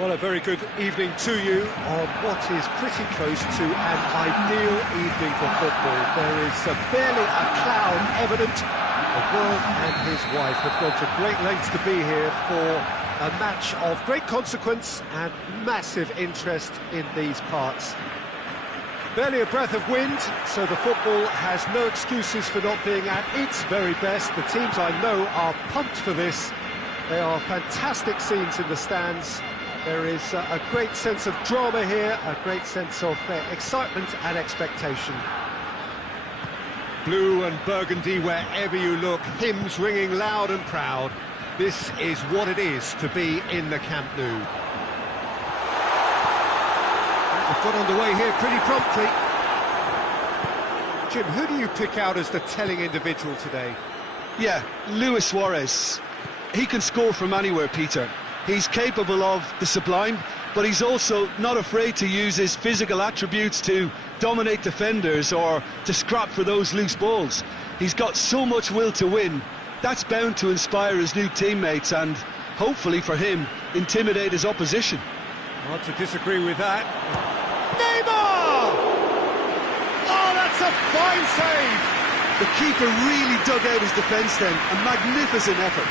Well, a very good evening to you on what is pretty close to an ideal evening for football. There is barely a cloud evident. The world and his wife have gone to great lengths to be here for a match of great consequence and massive interest in these parts. Barely a breath of wind, so the football has no excuses for not being at its very best. The teams I know are pumped for this. They are fantastic scenes in the stands. There is a great sense of drama here, a great sense of excitement and expectation. Blue and burgundy wherever you look, hymns ringing loud and proud. This is what it is to be in the Camp Nou. They've got underway here pretty promptly. Jim, who do you pick out as the telling individual today? Yeah, Luis Suarez. He can score from anywhere, Peter. He's capable of the sublime, but he's also not afraid to use his physical attributes to dominate defenders or to scrap for those loose balls. He's got so much will to win. That's bound to inspire his new teammates and, hopefully for him, intimidate his opposition. Hard to disagree with that. Neymar! Oh, that's a fine save! The keeper really dug out his defence then. A magnificent effort.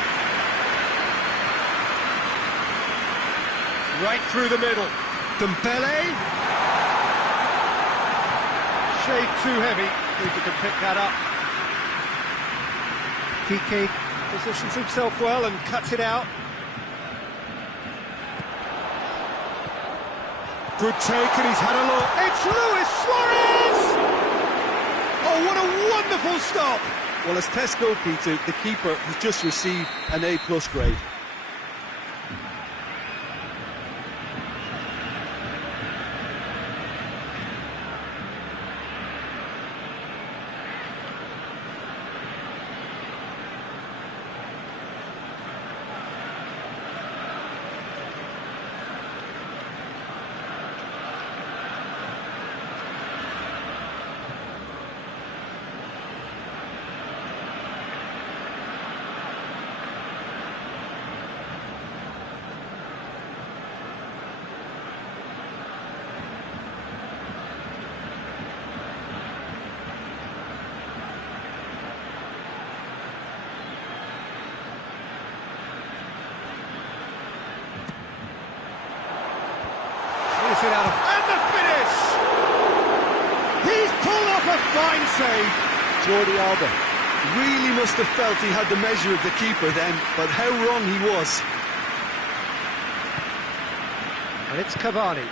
Right through the middle. Dembele. Shade too heavy. Keeper can pick that up. Kike positions himself well and cuts it out. Good take, and he's had a look. It's Luis Suarez! Oh, what a wonderful stop! Well, as Tesco, Peter, the keeper has just received an A+ grade. It out of, and the finish! He's pulled off a fine save. Jordi Alba. Really must have felt he had the measure of the keeper then, but how wrong he was. And it's Cavani.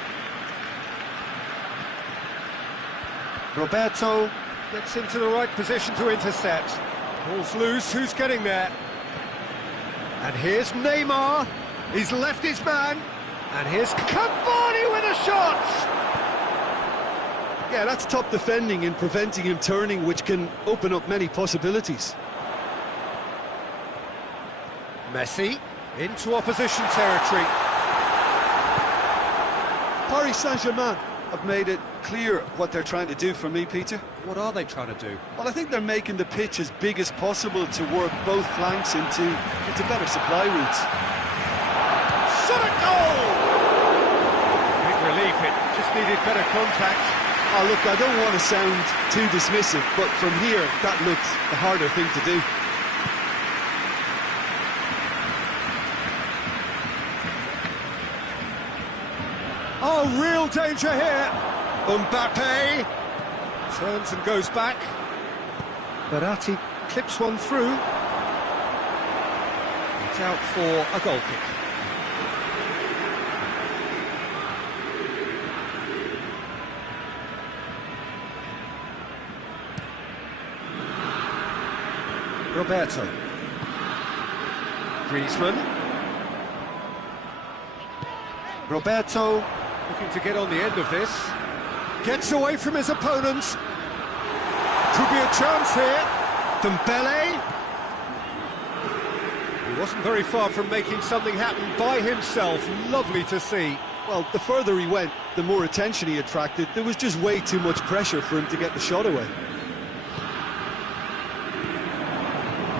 Roberto gets into the right position to intercept. Ball's loose, who's getting there? And here's Neymar. He's left his man. And here's Cavani with a shot! Yeah, that's top defending and preventing him turning, which can open up many possibilities. Messi into opposition territory. Paris Saint-Germain have made it clear what they're trying to do for me, Peter. What are they trying to do? Well, I think they're making the pitch as big as possible to work both flanks into better supply routes. Shot at goal! Big relief, it just needed better contact. Oh, look, I don't want to sound too dismissive, but from here, that looked the harder thing to do. Oh, real danger here. Mbappe turns and goes back. Verratti clips one through. It's out for a goal kick. Roberto. Griezmann. Roberto looking to get on the end of this. Gets away from his opponent. Could be a chance here. Dembele. He wasn't very far from making something happen by himself. Lovely to see. Well, the further he went, the more attention he attracted. There was just way too much pressure for him to get the shot away.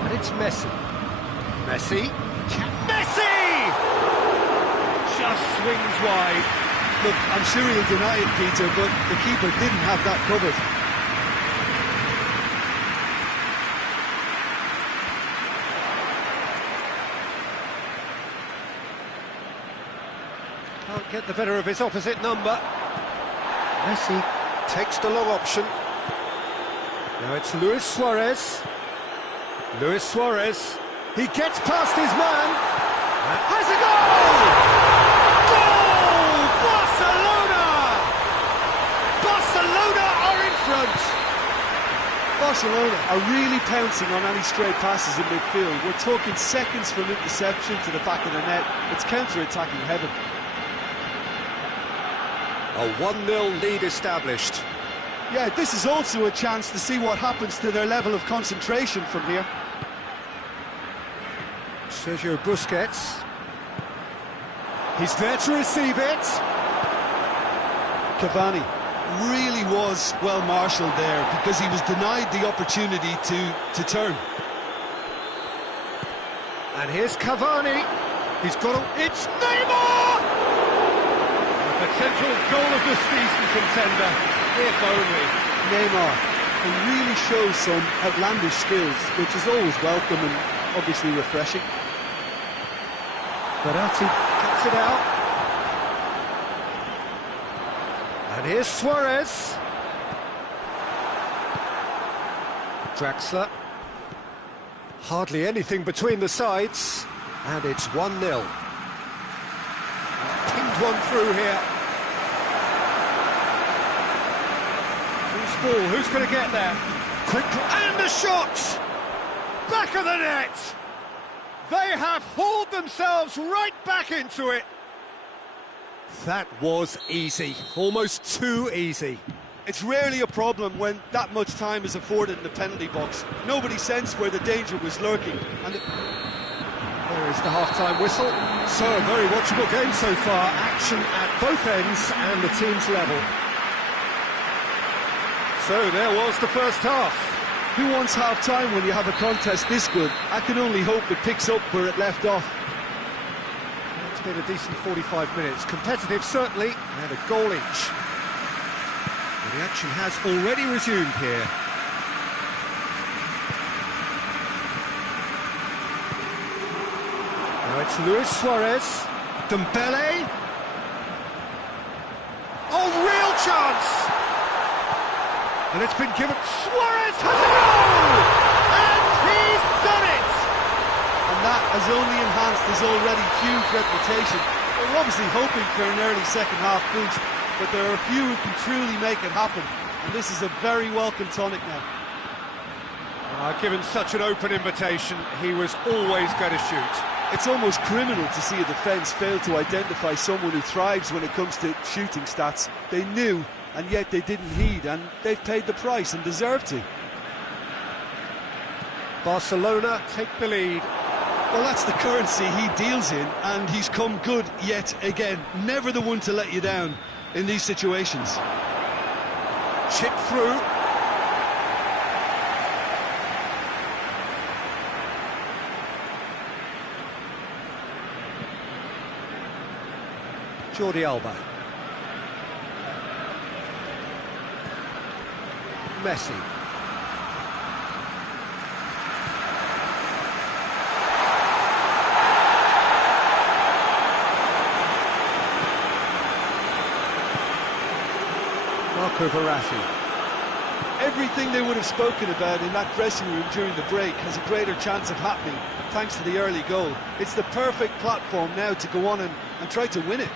And it's Messi. Messi. Messi! Just swings wide. Look, I'm sure he'll deny it, Peter, but the keeper didn't have that covered. Can't get the better of his opposite number. Messi takes the long option. Now it's Luis Suarez. Luis Suarez. He gets past his man. Has a goal! Goal! Barcelona! Barcelona are in front. Barcelona are really pouncing on any stray passes in midfield. We're talking seconds from interception to the back of the net. It's counter-attacking heaven. A 1-0 lead established. Yeah, this is also a chance to see what happens to their level of concentration from here. Sergio Busquets. He's there to receive it. Cavani really was well marshalled there because he was denied the opportunity to turn. And here's Cavani. He's got a... It's Neymar! A potential goal of the season contender, if only. Neymar can really show some outlandish skills, which is always welcome and obviously refreshing. Verratti cuts it out. And here's Suarez. Draxler. Hardly anything between the sides. And it's 1-0. Pinged one through here. Who's ball? Who's going to get there? Quick, and a shot! Back of the net! They have hauled themselves right back into it. That was easy, almost too easy. It's rarely a problem when that much time is afforded in the penalty box. Nobody sensed where the danger was lurking. And there is the half-time whistle. So a very watchable game so far. Action at both ends and the team's level. So there was the first half. Who wants half-time when you have a contest this good? I can only hope it picks up where it left off. It's been a decent 45 minutes. Competitive, certainly, and a goal each. And the action has already resumed here. Now it's Luis Suarez. Dembele. Oh, real chance! And it's been given... Suarez has a goal! And has only enhanced his already huge reputation. We're obviously hoping for an early second-half boost, but there are a few who can truly make it happen, and this is a very welcome tonic now. Given such an open invitation, he was always going to shoot. It's almost criminal to see a defence fail to identify someone who thrives when it comes to shooting stats. They knew, and yet they didn't heed, and they've paid the price and deserve to. Barcelona take the lead. Well, that's the currency he deals in, and he's come good yet again. Never the one to let you down in these situations. Chip through. Jordi Alba. Messi. Marco Verratti. Everything they would have spoken about in that dressing room during the break has a greater chance of happening thanks to the early goal. It's the perfect platform now to go on and try to win it.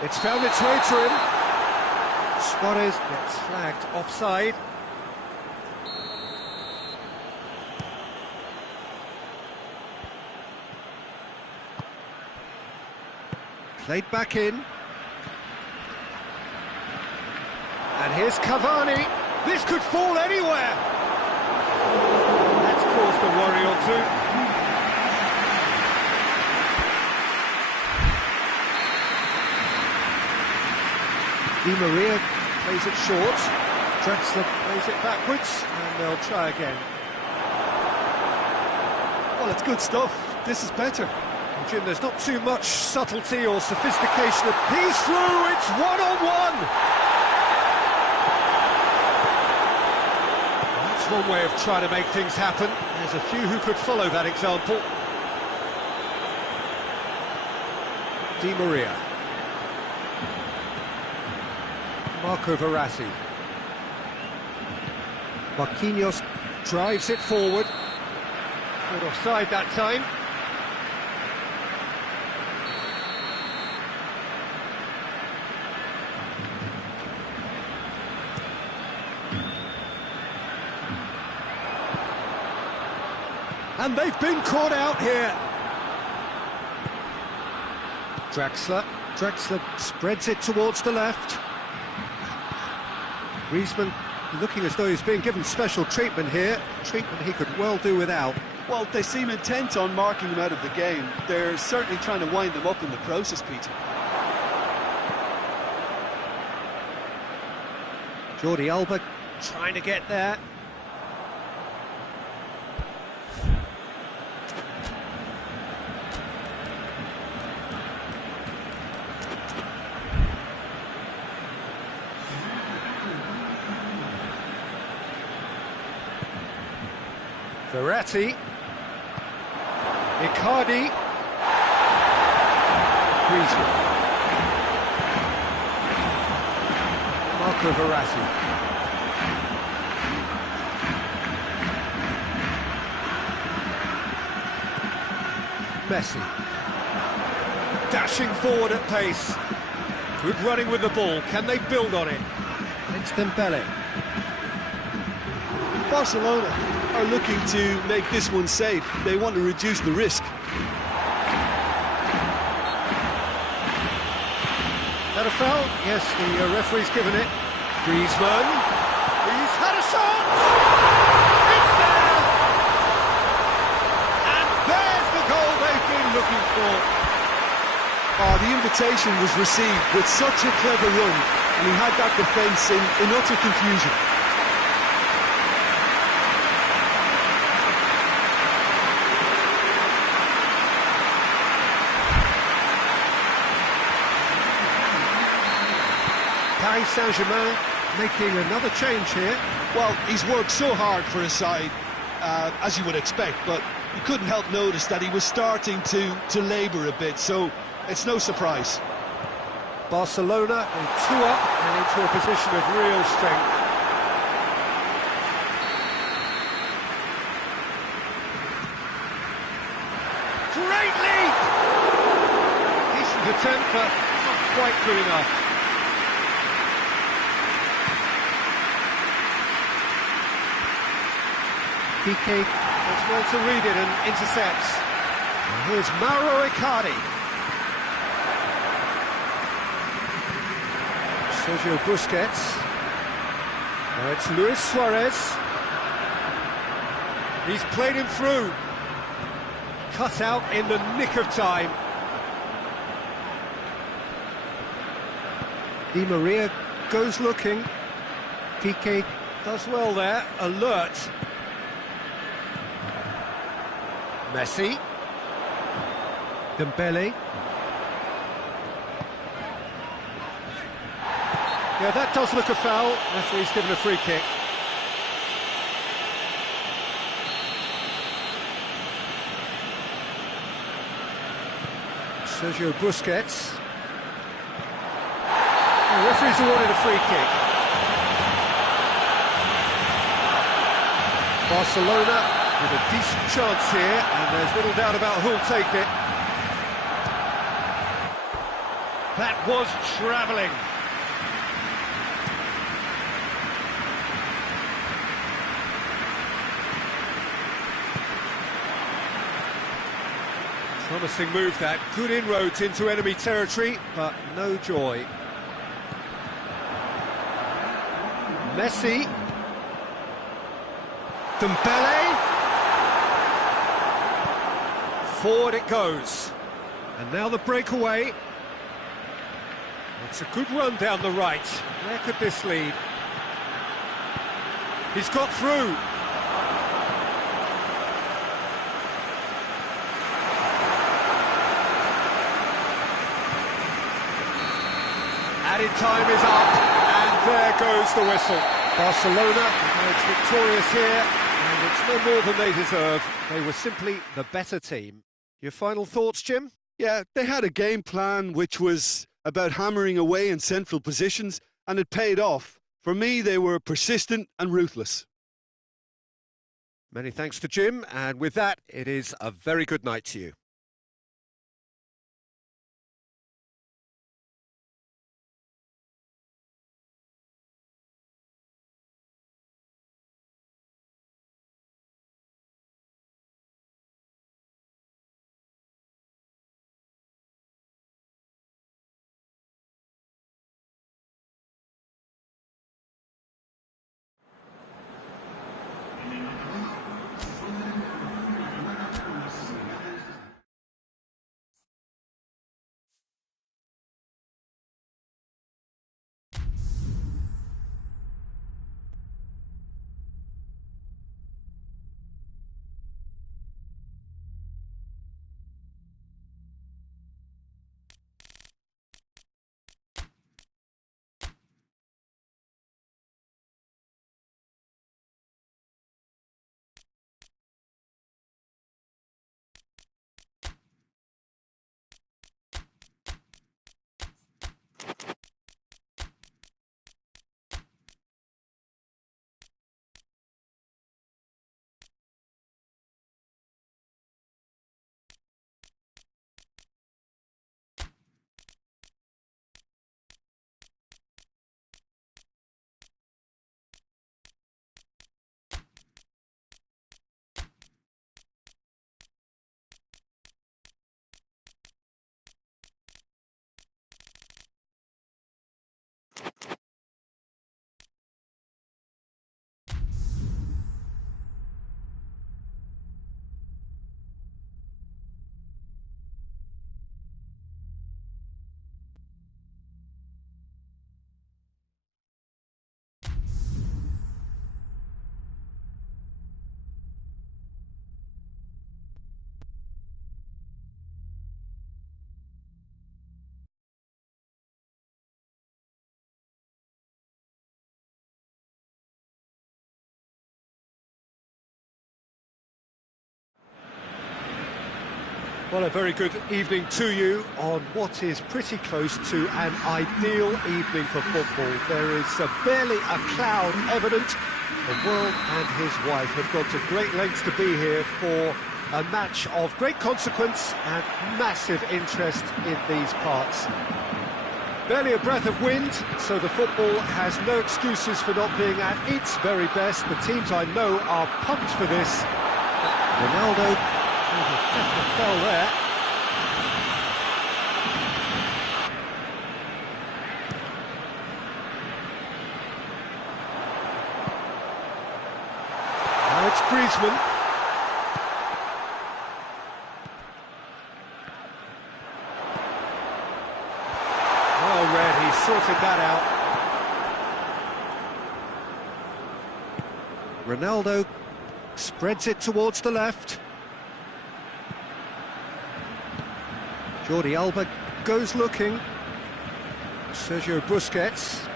It's found its way to him. Suarez gets flagged offside. Played back in. And here's Cavani. This could fall anywhere. That's caused a worry or two. Di Maria plays it short. Draxler plays it backwards, and they'll try again. Well, it's good stuff. This is better. Well, Jim, there's not too much subtlety or sophistication. He's through. It's one-on-one. That's one way of trying to make things happen. There's a few who could follow that example. Di Maria. Marco Verratti. Marquinhos drives it forward. Caught offside that time. And they've been caught out here. Draxler spreads it towards the left. Griezmann looking as though he's being given special treatment here, treatment he could well do without. Well, they seem intent on marking him out of the game. They're certainly trying to wind him up in the process, Peter. Jordi Alba trying to get there. Verratti, Icardi, Griezmann, Marco Verratti, Messi, dashing forward at pace, good running with the ball, can they build on it? It's Dembele. Barcelona are looking to make this one safe. They want to reduce the risk. That a foul? Yes, the referee's given it. Griezmann, he's had a shot! It's there! And there's the goal they've been looking for. Oh, the invitation was received with such a clever run, and he had that defence in utter confusion. Paris Saint-Germain making another change here. Well, he's worked so hard for his side, as you would expect, but you couldn't help notice that he was starting to labour a bit, so it's no surprise. Barcelona are 2 up and into a position of real strength. Great leap! Decent attempt, but not quite good enough. Piqué does well to read it and intercepts. And here's Mauro Icardi. Sergio Busquets. Now it's Luis Suarez. He's played him through. Cut out in the nick of time. Di Maria goes looking. Piqué does well there, alert. Messi. Dembele. Yeah, that does look a foul. Referee's given a free kick. Sergio Busquets. The referee's awarded a free kick. Barcelona with a decent chance here, and there's little doubt about who'll take it. That was travelling. Promising move that, good inroads into enemy territory, but no joy. Messi. Dembele. Forward it goes. And now the breakaway. It's a good run down the right. Where could this lead? He's got through. Added time is up, and there goes the whistle. Barcelona emerged victorious here, and it's no more than they deserve. They were simply the better team. Your final thoughts, Jim? Yeah, they had a game plan which was about hammering away in central positions, and it paid off. For me, they were persistent and ruthless. Many thanks to Jim, and with that, it is a very good night to you. Well, a very good evening to you on what is pretty close to an ideal evening for football. There is barely a cloud evident. The world and his wife have gone to great lengths to be here for A match of great consequence and massive interest in these parts. Barely a breath of wind, so the football has no excuses for not being at its very best. The teams I know are pumped for this. Ronaldo, definitely fell there. Now it's Griezmann. Well read, he sorted that out. Ronaldo spreads it towards the left. Jordi Alba goes looking. Sergio Busquets.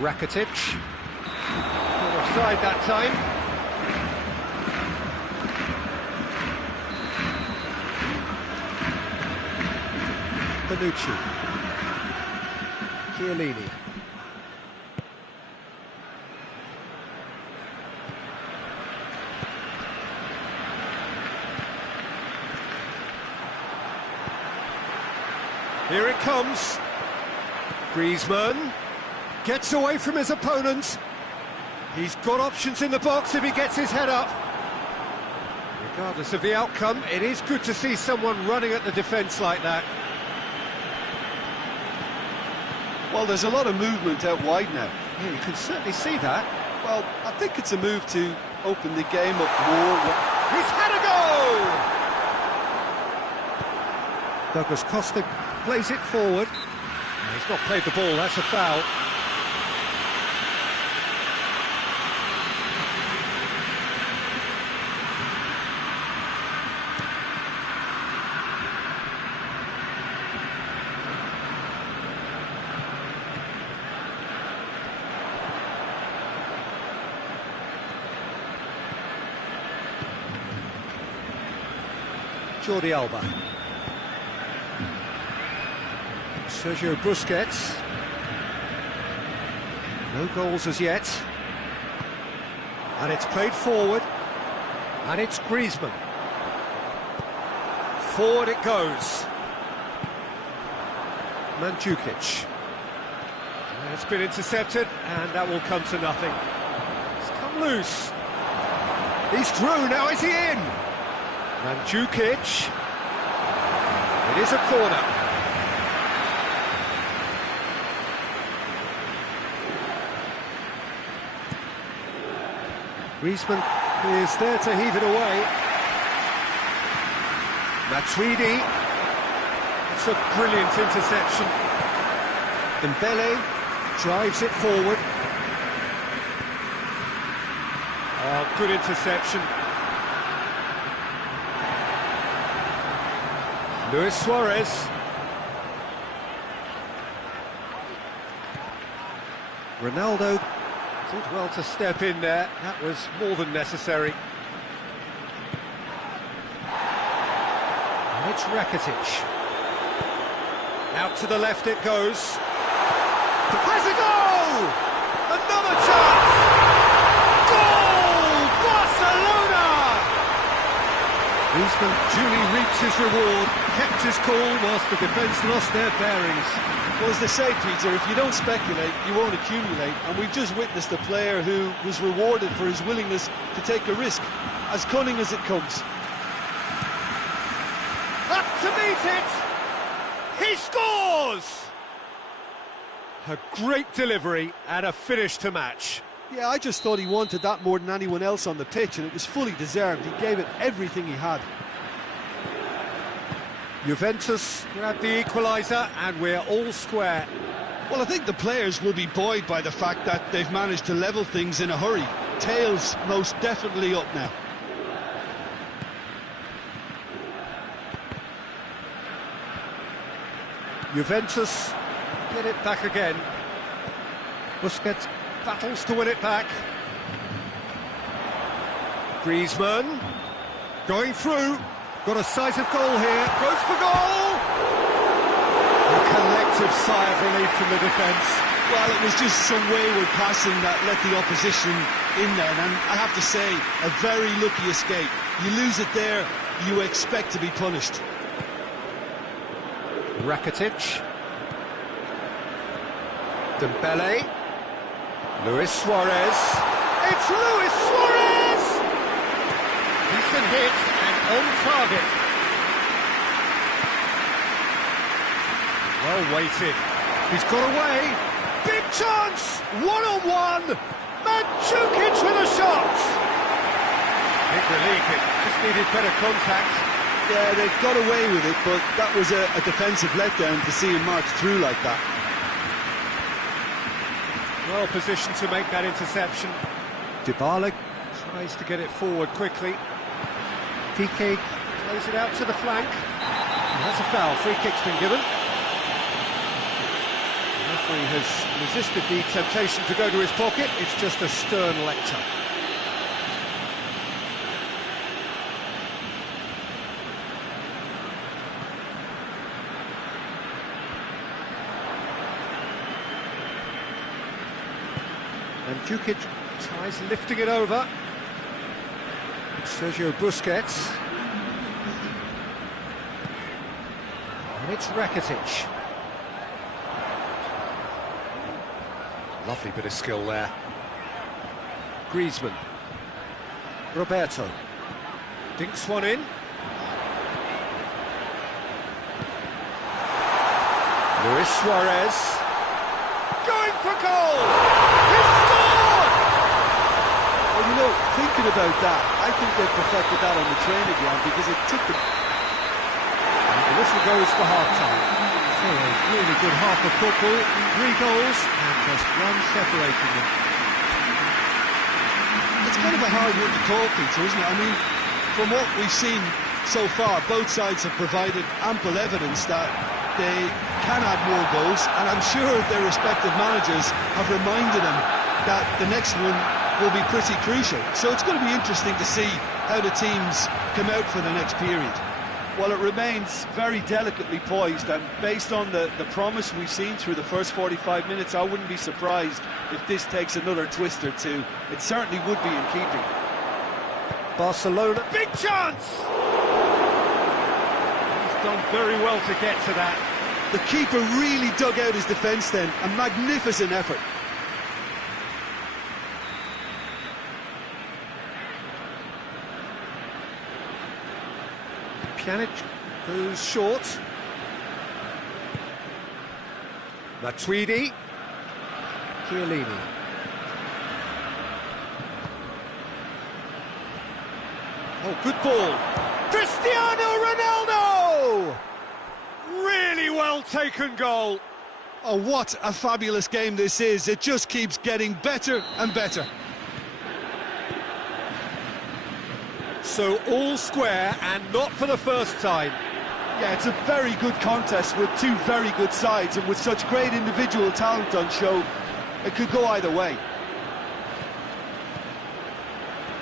Rakitic. Not offside that time. Bonucci. Chiellini. Here it comes. Griezmann gets away from his opponent. He's got options in the box if he gets his head up. Regardless of the outcome, it is good to see someone running at the defence like that. Well, there's a lot of movement out wide now. Yeah, you can certainly see that. Well, I think it's a move to open the game up more. He's had a go! Douglas Costa plays it forward. He's not played the ball, that's a foul. Jordi Alba. Sergio Busquets. No goals as yet. And it's played forward. And it's Griezmann. Forward it goes. Mandzukic. And it's been intercepted, and that will come to nothing. It's come loose. He's through, now is he in? Mandzukic. It is a corner. Griezmann is there to heave it away. Matuidi. It's a brilliant interception. Dembele drives it forward. Oh, good interception. Luis Suarez. Ronaldo did well to step in there. That was more than necessary. And it's Rakitic. Out to the left it goes. Has a goal! Another chance! Goal! Barcelona! Griezmann duly reaps his reward, kept his cool whilst the defence lost their bearings. Well, as they say, Peter, if you don't speculate, you won't accumulate. And we've just witnessed a player who was rewarded for his willingness to take a risk, as cunning as it comes. Up to meet it! He scores! A great delivery and a finish to match. Yeah, I just thought he wanted that more than anyone else on the pitch, and it was fully deserved. He gave it everything he had. Juventus grabbed the equaliser, and we're all square. Well, I think the players will be buoyed by the fact that they've managed to level things in a hurry. Tails most definitely up now. Juventus get it back again. Busquets battles to win it back. Griezmann going through. Got a sight of goal here. Goes for goal! A collective sigh of relief from the defence. Well, it was just some wayward passing that let the opposition in then, and I have to say, a very lucky escape. You lose it there, you expect to be punished. Rakitic. Dembele. Luis Suarez. It's Luis Suarez! Decent hit and on target. Well weighted. He's got away. Big chance! One-on-one! Mandzukic with a shot! Big relief, it just needed better contact. Yeah, they got away with it, but that was a defensive letdown to see him march through like that. Well positioned to make that interception. Dybala tries to get it forward quickly. Piqué plays it out to the flank. And that's a foul. Free kick's been given. The referee has resisted the temptation to go to his pocket. It's just a stern lecture. And Mandzukic tries lifting it over. Sergio Busquets. And it's Rakitic. Lovely bit of skill there. Griezmann. Roberto. Dinks one in. Luis Suarez. Going for goal! He's scored! Well, you know, thinking about that, I think they perfected that on the training ground because it took them... And the whistle goes for half-time. So a really good half of football, 3 goals and just one separating them. It's kind of a hard one to call, Peter, isn't it? I mean, from what we've seen so far, both sides have provided ample evidence that they can add more goals, and I'm sure their respective managers have reminded them that the next one will be pretty crucial. So it's going to be interesting to see how the teams come out for the next period. Well, it remains very delicately poised, and based on the promise we've seen through the first 45 minutes, I wouldn't be surprised if this takes another twist or two. It certainly would be in keeping. Barcelona, big chance! He's done very well to get to that. The keeper really dug out his defence then, a magnificent effort. Pjanic goes short. Matuidi. Chiellini. Oh, good ball. Cristiano Ronaldo! Really well taken goal. Oh, what a fabulous game this is. It just keeps getting better and better. So all square, and not for the first time. Yeah, it's a very good contest with two very good sides, and with such great individual talent on show, it could go either way.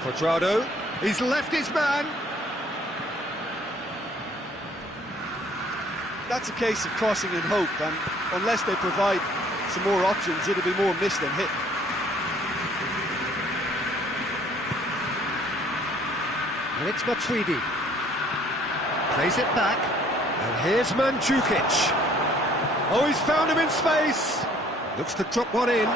Cuadrado, he's left his man. That's a case of crossing in hope, and unless they provide some more options, it'll be more miss than hit. And it's Matuidi. Plays it back. And here's Mandzukic. Oh, he's found him in space. Looks to drop one in.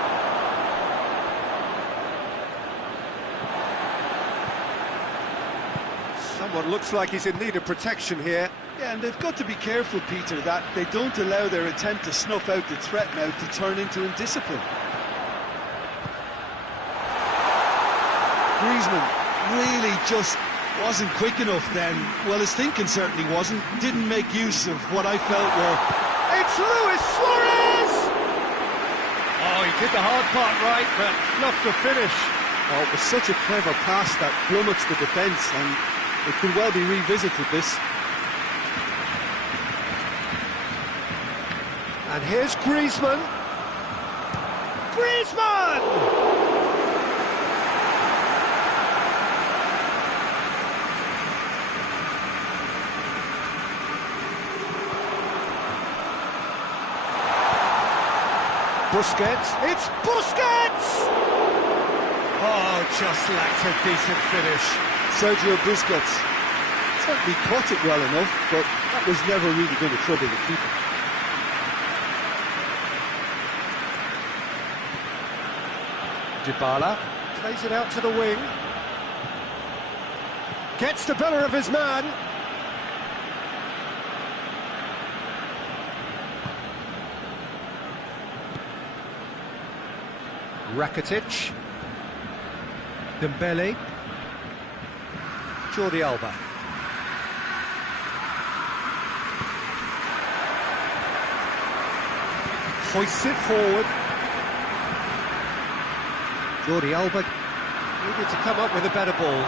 Someone looks like he's in need of protection here. Yeah, and they've got to be careful, Peter, that they don't allow their attempt to snuff out the threat now to turn into indiscipline. Griezmann really just wasn't quick enough then. Well, his thinking certainly wasn't. Didn't make use of what I felt were... It's Luis Suarez! Oh, he did the hard part right, but fluffed the finish. Oh, it was such a clever pass that flummoxed the defence, and it could well be revisited, this. And here's Griezmann. Griezmann! Busquets, it's Busquets! Oh, just lacked a decent finish. Sergio Busquets certainly caught it well enough, but that was never really going to trouble the keeper. Dybala plays it out to the wing. Gets the better of his man. Rakitic. Dembele. Jordi Alba. Hoists it forward. Jordi Alba needed to come up with a better ball.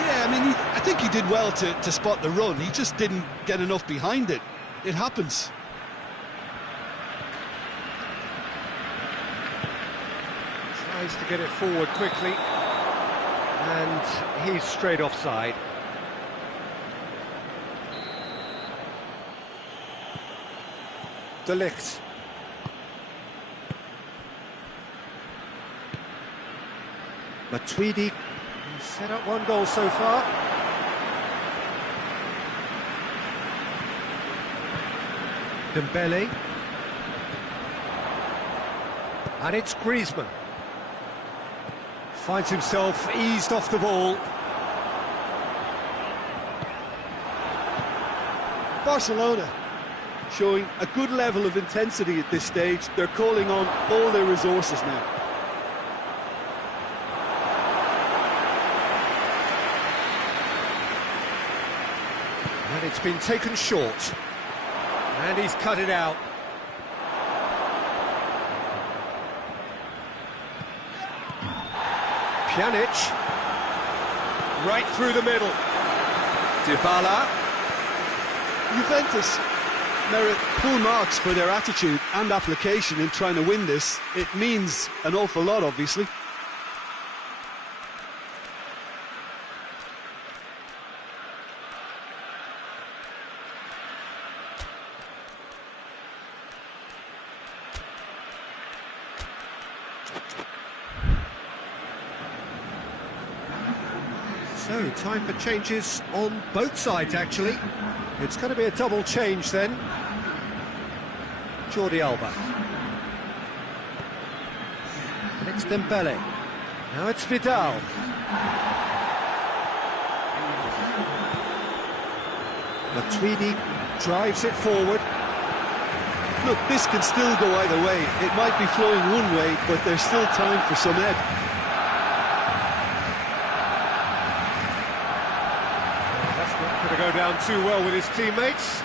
Yeah, I mean, I think he did well to spot the run. He just didn't get enough behind it. It happens. Tries to get it forward quickly. And he's straight offside. De Ligt. Matuidi set up one goal so far. Dembele. And it's Griezmann. Finds himself eased off the ball. Barcelona showing a good level of intensity at this stage. They're calling on all their resources now. And it's been taken short. And he's cut it out. Pjanic. Right through the middle. Dybala. Juventus merit full marks for their attitude and application in trying to win this. It means an awful lot, obviously. So, time for changes on both sides, actually. It's going to be a double change then. Jordi Alba. And it's Dembele. Now it's Vidal. Matuidi drives it forward. Look, this can still go either way. It might be flowing one way, but there's still time for some ebb. Going to go down too well with his teammates.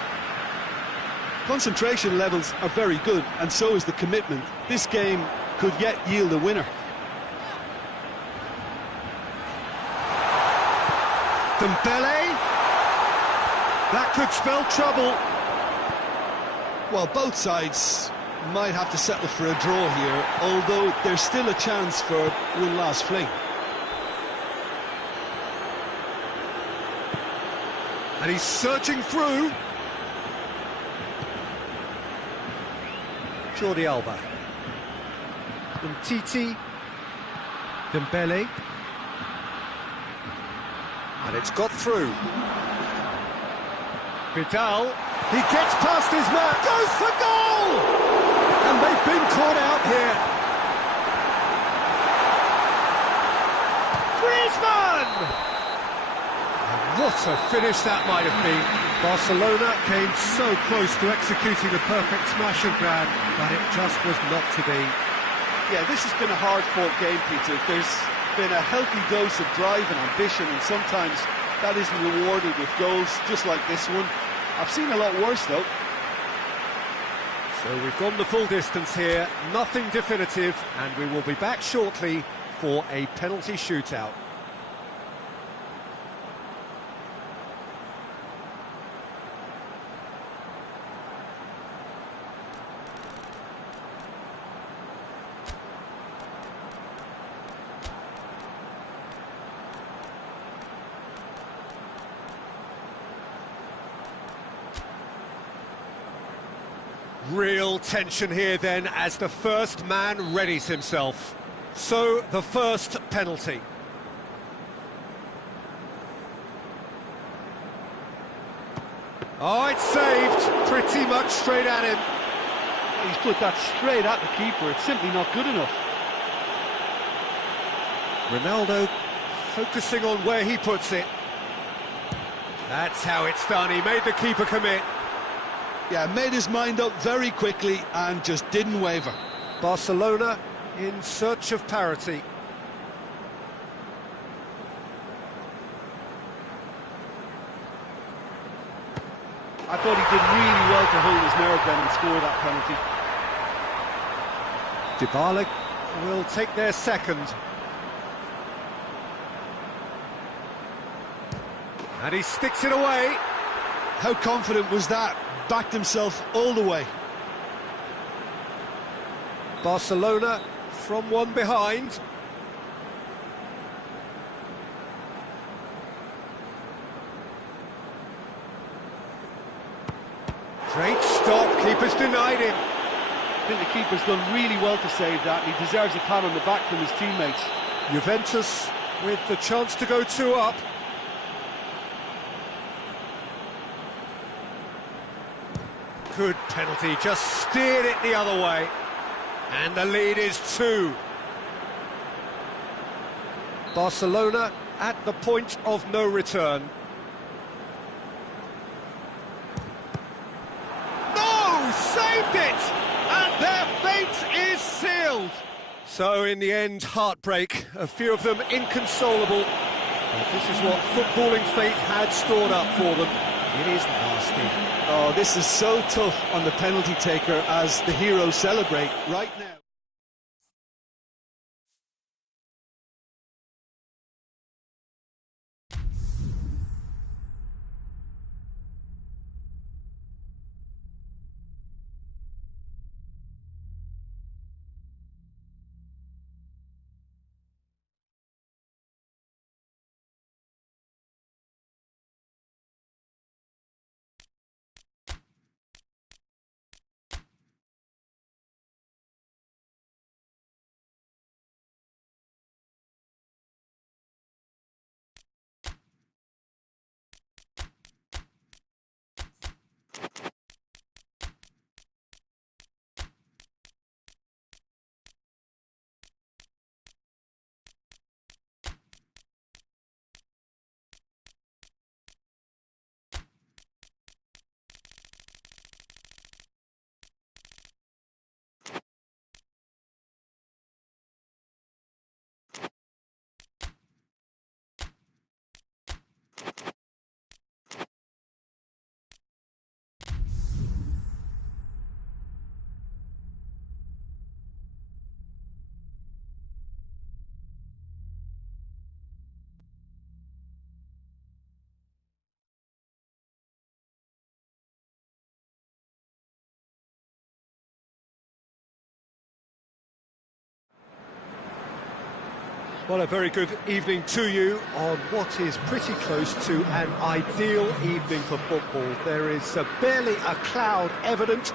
Concentration levels are very good, and so is the commitment. This game could yet yield a winner. Dembele. That could spell trouble. Well, both sides might have to settle for a draw here, although there's still a chance for one last fling. And he's searching through. Jordi Alba. Umtiti. Dembele. And it's got through. Vidal. He gets past his man. Goes for goal! And they've been caught out here. Griezmann! What a finish that might have been. Barcelona came so close to executing a perfect smash and grab, but it just was not to be. Yeah, this has been a hard-fought game, Peter. There's been a healthy dose of drive and ambition, and sometimes that isn't rewarded with goals, just like this one. I've seen a lot worse, though. So we've gone the full distance here, nothing definitive, and we will be back shortly for a penalty shootout. Real tension here then as the first man readies himself. So, the first penalty. Oh, it's saved, pretty much straight at him. He's put that straight at the keeper, it's simply not good enough. Ronaldo focusing on where he puts it. That's how it's done, he made the keeper commit. Yeah, made his mind up very quickly and just didn't waver. Barcelona in search of parity. I thought he did really well to hold his nerve then and score that penalty. Dybala will take their second. And he sticks it away. How confident was that? Backed himself all the way. Barcelona from one behind. Great stop, keeper's denied him. I think the keeper's done really well to save that, and he deserves a pat on the back from his teammates. Juventus with the chance to go 2 up. Good penalty, just steered it the other way. And the lead is 2. Barcelona at the point of no return. No! Saved it! And their fate is sealed! So in the end, heartbreak. A few of them inconsolable. But this is what footballing fate had stored up for them. It is nasty. Oh, this is so tough on the penalty taker as the heroes celebrate right now. Well, a very good evening to you on what is pretty close to an ideal evening for football. There is barely a cloud evident.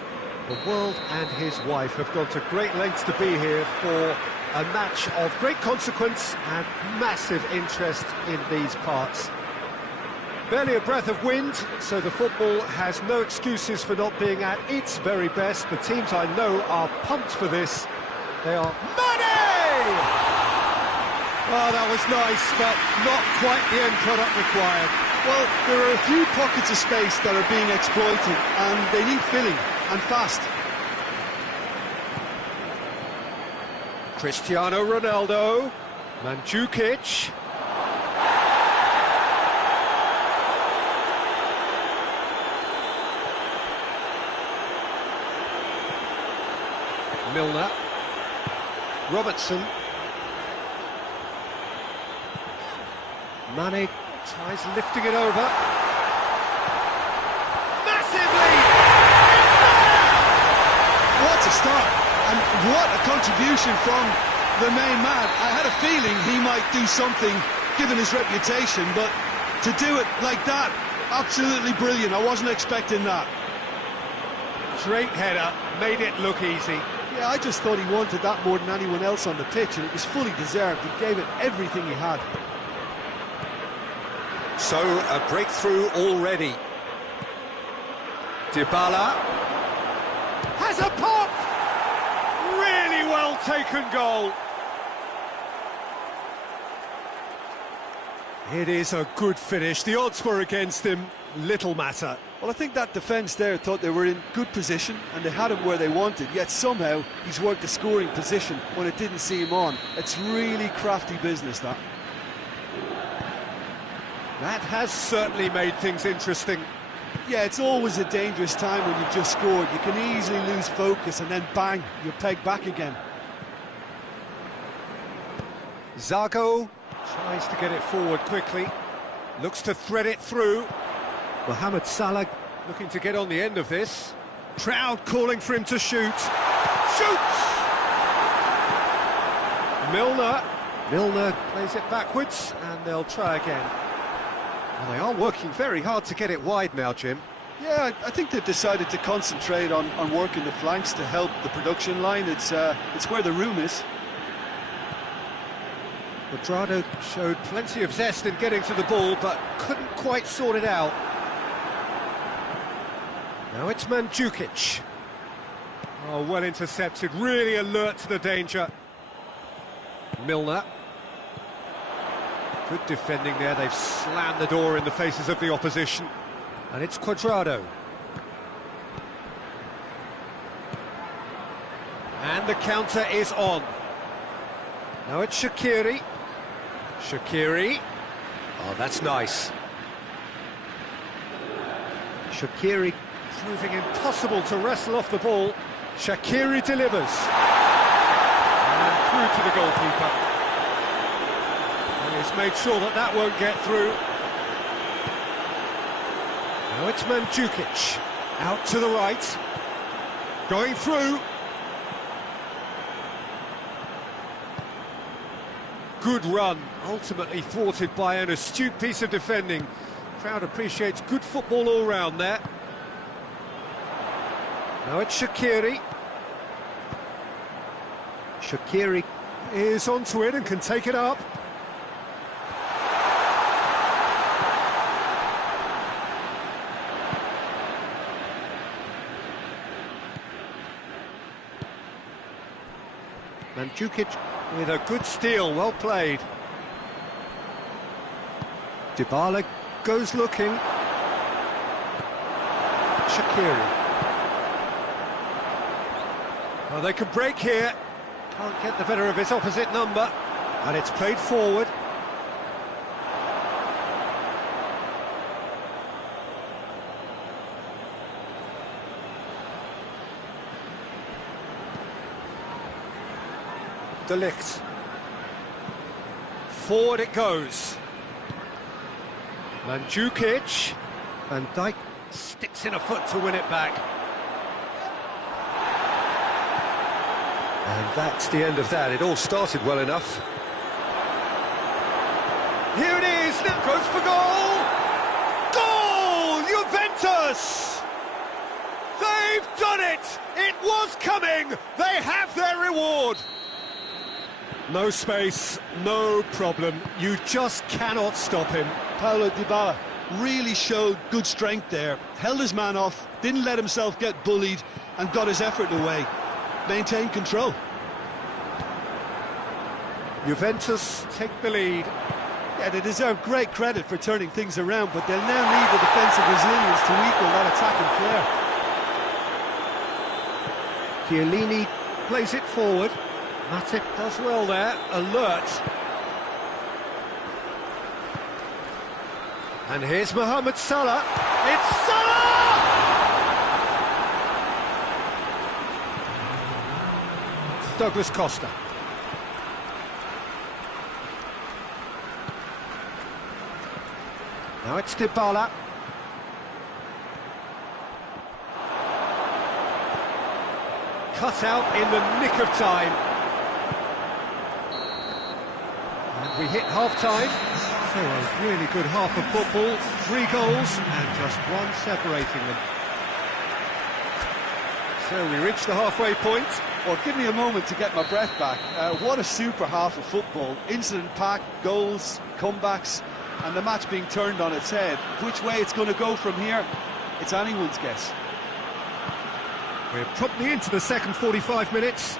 The world and his wife have gone to great lengths to be here for a match of great consequence and massive interest in these parts. Barely a breath of wind, so the football has no excuses for not being at its very best. The teams I know are pumped for this. They are Mane! Oh, that was nice, but not quite the end product required. Well, there are a few pockets of space that are being exploited, and they need filling, and fast. Cristiano Ronaldo, Mandzukic. Milner. Robertson. Mane tries lifting it over. Massive lead! What a start, and what a contribution from the main man. I had a feeling he might do something, given his reputation, but to do it like that, absolutely brilliant. I wasn't expecting that. Straight header, made it look easy. Yeah, I just thought he wanted that more than anyone else on the pitch, and it was fully deserved. He gave it everything he had. So, a breakthrough already. Dybala has a pop! Really well taken goal. It is a good finish. The odds were against him. Little matter. Well, I think that defence there thought they were in good position and they had him where they wanted, yet somehow he's worked the scoring position when it didn't see him on. It's really crafty business, that. That has certainly made things interesting. Yeah, it's always a dangerous time when you've just scored. You can easily lose focus and then bang, you're pegged back again. Zago tries to get it forward quickly. Looks to thread it through. Mohamed Salah looking to get on the end of this. Crowd calling for him to shoot. Shoots! Milner plays it backwards, and they'll try again. Well, they are working very hard to get it wide now, Jim. Yeah, I think they've decided to concentrate on working the flanks to help the production line. It's where the room is. Cuadrado showed plenty of zest in getting to the ball, but couldn't quite sort it out. Now it's Mandzukic. Oh, well intercepted, really alert to the danger. Milner. Good defending there, they've slammed the door in the faces of the opposition. And it's Cuadrado. And the counter is on. Now it's Shaqiri. Oh, that's nice. Shaqiri proving impossible to wrestle off the ball. Shaqiri delivers. And through to the goalkeeper. And he's made sure that that won't get through. Now it's Mandzukic. Out to the right. Going through. Good run, ultimately thwarted by an astute piece of defending. Crowd appreciates good football all round there. Now it's Shaqiri. Shaqiri is onto it and can take it up. Mandzukic with a good steal, well played. Dybala goes looking. Shaqiri. Well, they can break here. Can't get the better of his opposite number. And it's played forward. De Ligt. Forward it goes. Mandzukic. Van Dijk sticks in a foot to win it back. And that's the end of that. It all started well enough. Here it is, now goes for goal! Goal! Juventus! They've done it! It was coming! They have their reward! No space, no problem. You just cannot stop him. Paulo Dybala really showed good strength there. Held his man off, didn't let himself get bullied, and got his effort away. Maintained control. Juventus take the lead. Yeah, they deserve great credit for turning things around, but they'll now need the defensive resilience to equal that attacking flair. Chiellini plays it forward. Matip does well there, alert. And here's Mohamed Salah. It's Salah! Douglas Costa. Now it's Dybala. Cut out in the nick of time. And we hit half-time. So a really good half of football. 3 goals and just one separating them. So we reach the halfway point. Well, give me a moment to get my breath back. What a super half of football. Incident-packed, goals, comebacks, and the match being turned on its head. Which way it's going to go from here, it's anyone's guess. We're promptly into the second 45 minutes.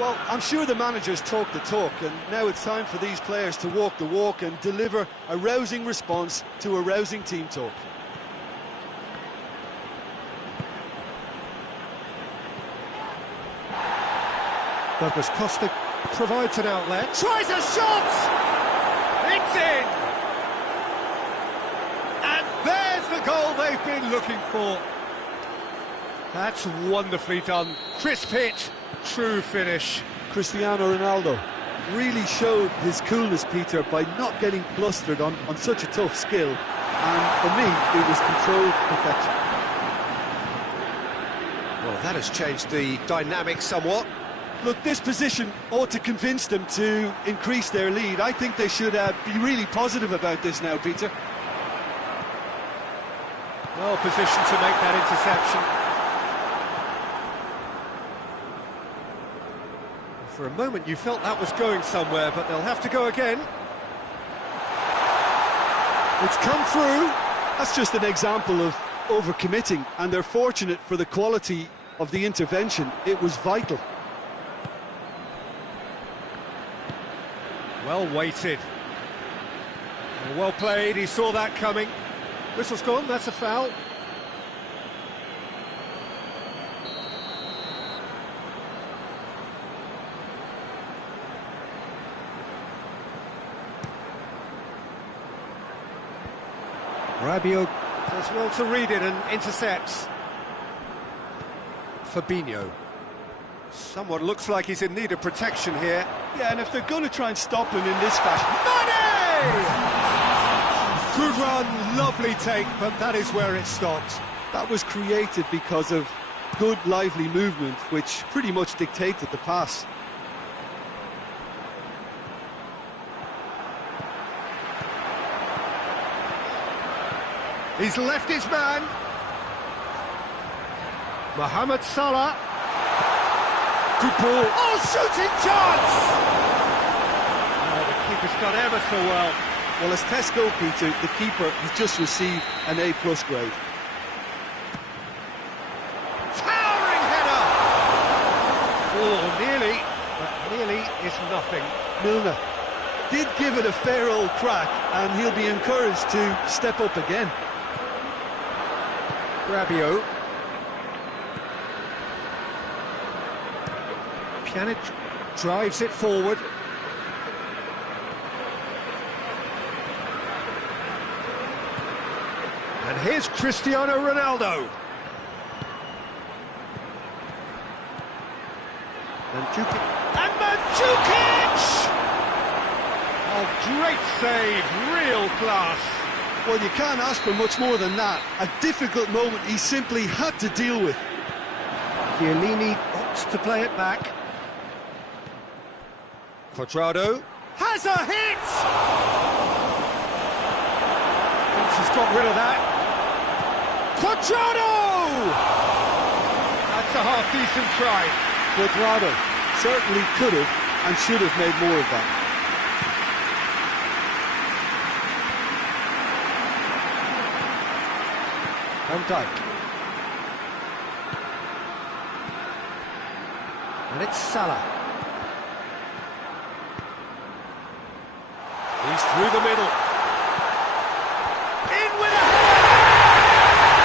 Well, I'm sure the managers talk the talk, and now it's time for these players to walk the walk and deliver a rousing response to a rousing team talk. Douglas Costa provides an outlet. Tries a shot! It's in! And there's the goal they've been looking for. That's wonderfully done. Crisp hit, true finish. Cristiano Ronaldo really showed his coolness, Peter, by not getting flustered on such a tough skill. And for me, it was controlled perfection. Well, that has changed the dynamic somewhat. Look, this position ought to convince them to increase their lead. I think they should be really positive about this now, Peter. Well positioned to make that interception. For a moment you felt that was going somewhere, but they'll have to go again. It's come through. That's just an example of overcommitting, and they're fortunate for the quality of the intervention. It was vital. Well weighted. Well played, he saw that coming. Whistle's gone, that's a foul. Rabiot does well to read it and intercepts. Fabinho. Someone looks like he's in need of protection here. Yeah, and if they're going to try and stop him in this fashion... Mane! Good run, lovely take, but that is where it stopped. That was created because of good, lively movement, which pretty much dictated the pass. He's left his man. Mohamed Salah. Good ball. Oh, shooting chance! Oh, the keeper's done ever so well. Well, as Tesco, Peter, the keeper has just received an A+ grade. Towering header! Oh, nearly, but nearly is nothing. Milner did give it a fair old crack, and he'll be encouraged to step up again. Rabiot. Pjanic drives it forward. And here's Cristiano Ronaldo. Mandzukic. And Mandzukic! Oh, great save, real class. Well, you can't ask for much more than that. A difficult moment he simply had to deal with. Chiellini opts to play it back. Cuadrado has a hit! Thinks he's got rid of that. Cuadrado! That's a half-decent try. Cuadrado certainly could have and should have made more of that. Van Dijk. And it's Salah. He's through the middle. In with a header!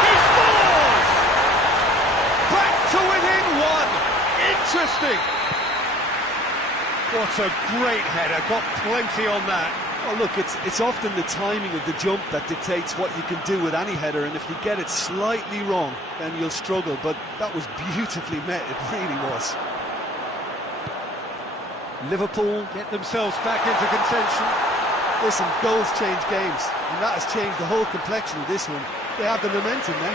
He scores! Back to within one. Interesting. What a great header. Got plenty on that. Well, look, it's often the timing of the jump that dictates what you can do with any header, and if you get it slightly wrong, then you'll struggle, but that was beautifully met, it really was. Liverpool get themselves back into contention. Listen, goals change games, and that has changed the whole complexion of this one. They have the momentum now.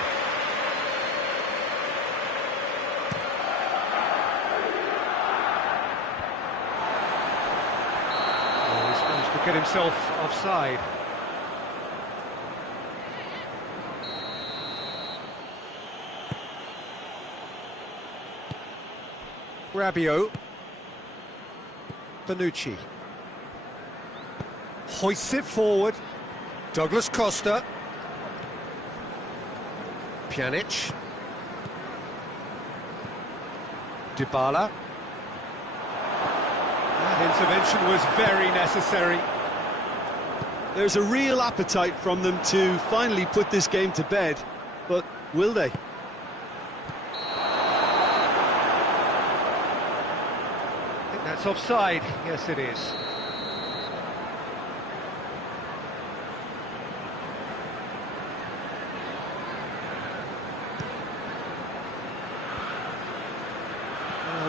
Get himself offside. Rabiot. Bonucci. Hoists it forward. Douglas Costa. Pjanic. Dybala. That intervention was very necessary. There's a real appetite from them to finally put this game to bed, but will they? I think that's offside. Yes, it is.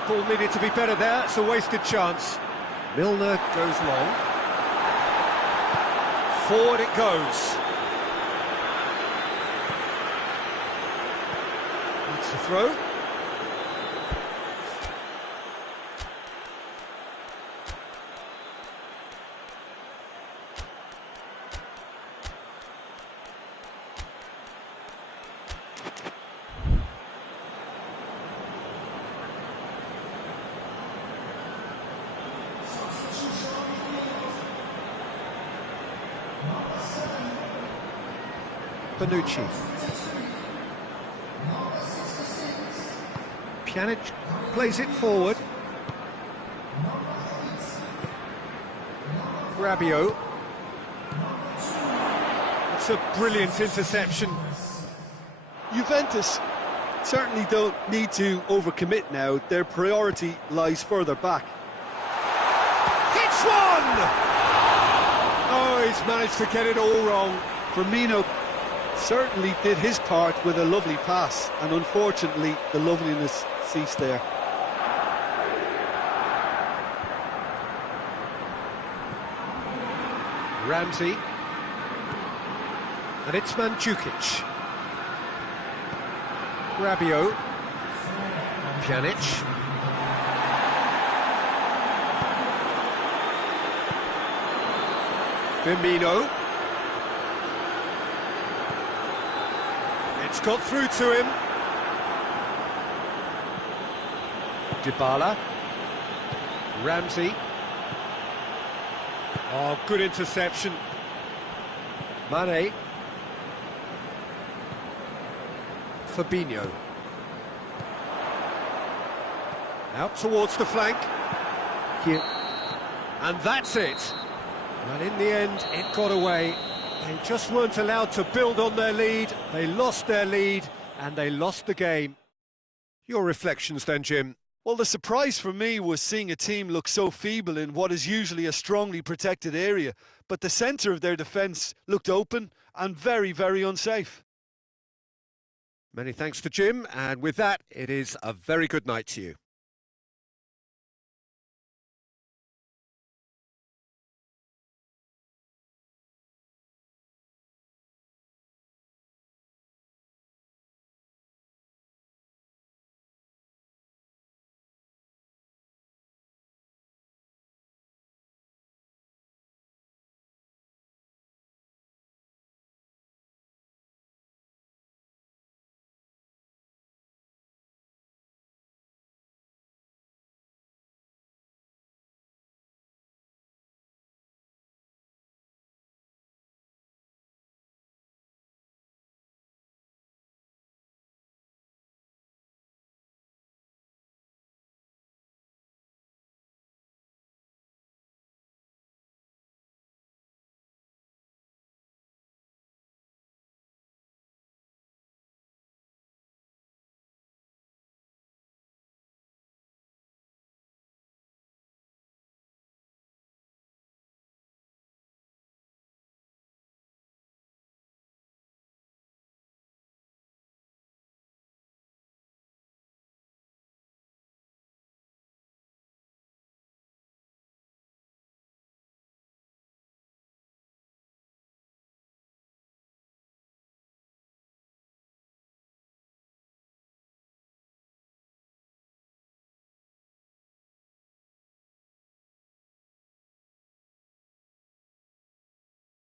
Ball needed to be better there. It's a wasted chance. Milner goes long. Forward it goes. That's the throw. Bonucci. Pjanic plays it forward. Rabiot. It's a brilliant interception. Juventus certainly don't need to overcommit now. Their priority lies further back. Hits one! Oh, he's managed to get it all wrong. Firmino certainly did his part with a lovely pass, and unfortunately the loveliness ceased there. Ramsey. And it's Mandzukic. Rabiot. Pjanic. Firmino. It's got through to him. Dybala. Ramsey. Oh, good interception. Mane. Fabinho. Out towards the flank. Here. And that's it. And in the end, it got away. They just weren't allowed to build on their lead. They lost their lead, and they lost the game. Your reflections then, Jim? Well, the surprise for me was seeing a team look so feeble in what is usually a strongly protected area, but the centre of their defence looked open and very, very unsafe. Many thanks to Jim, and with that, it is a very good night to you.